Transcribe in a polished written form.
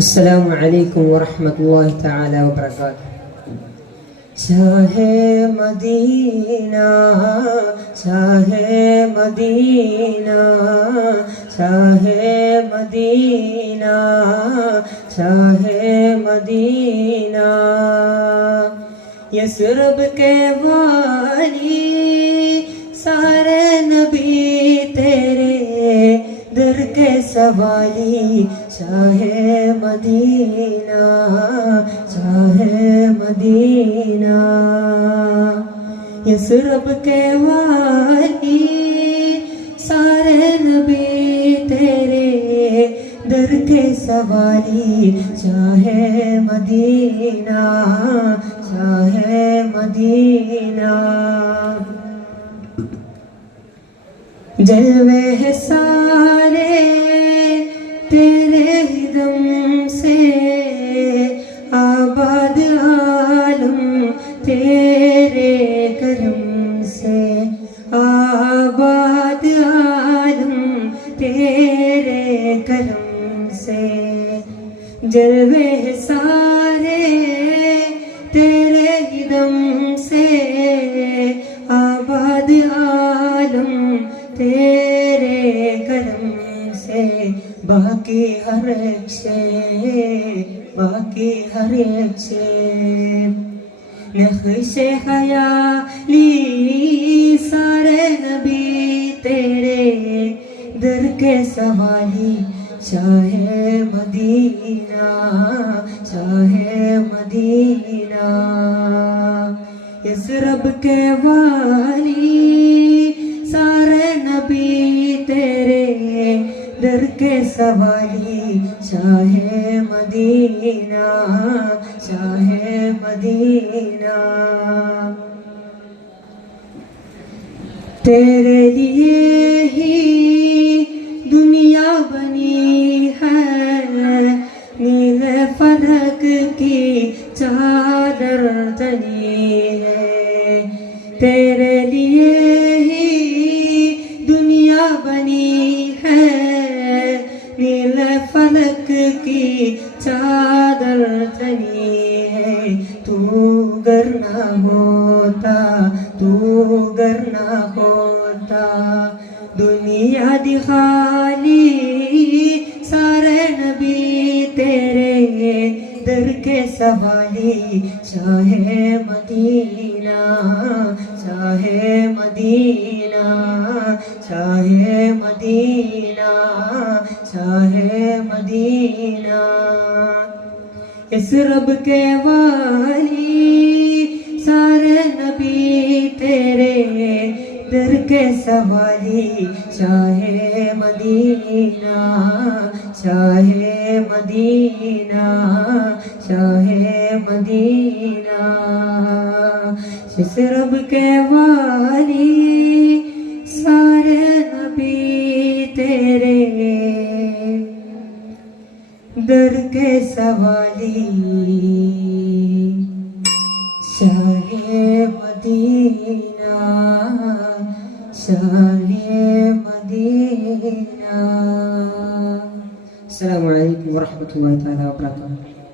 अस्सलामु अलैकुम वरहमतुल्लाहि तआला वबरकातुहू। शाहे मदीना, शाहे मदीना, शाहे मदीना, शाहे मदीना, यसरब के वाली सारे नबी तेरे दर के सवाली। शाहे मदीना, शाहे मदीना, यसरब के वाली सारे नबी तेरे दर के सवाली। शाहे मदीना, शाहे मदीना, जलवे है सारे तेरे दम से, आबाद आलम तेरे करम से, आबाद आलम तेरे करम से। जलवे है सारे तेरे दम से, आबाद आलम तेरे करम से। बाकी हर एक से, बाकी हर एक से नक्शे ख़याली सारे नबी तेरे दर के सवाली। शाहे मदीना, शाहे मदीना, यसरब के वाली सारे नबी तेरे दर के सवाली। शाहे मदीना, शाहे मदीना, तेरे लिए ही दुनिया बनी है, नीले फलक की चादर तनी है। तेरे लिए ही दुनिया बनी है, नीले फलक की चादर तनी है। तू गर ना होता, तू गर ना होता, दुनिया दिखाली सारे नबी तेरे दर के सवाली। शाहे मदीना, शाहे मदीना, शाहे मदीना, शाहे मदीना, यसरब के वाली सारे नबी तेरे दर के सवाली। शाहे मदीना, शाहे मदीना, शाहे मदीना, यसरब के वाली सारे नबी तेरे दर के सवाली। शाहे मदीना, शाहे मदीना। अस्सलामु अलैकुम वरहमतुल्लाहि तआला वबरकातुहू।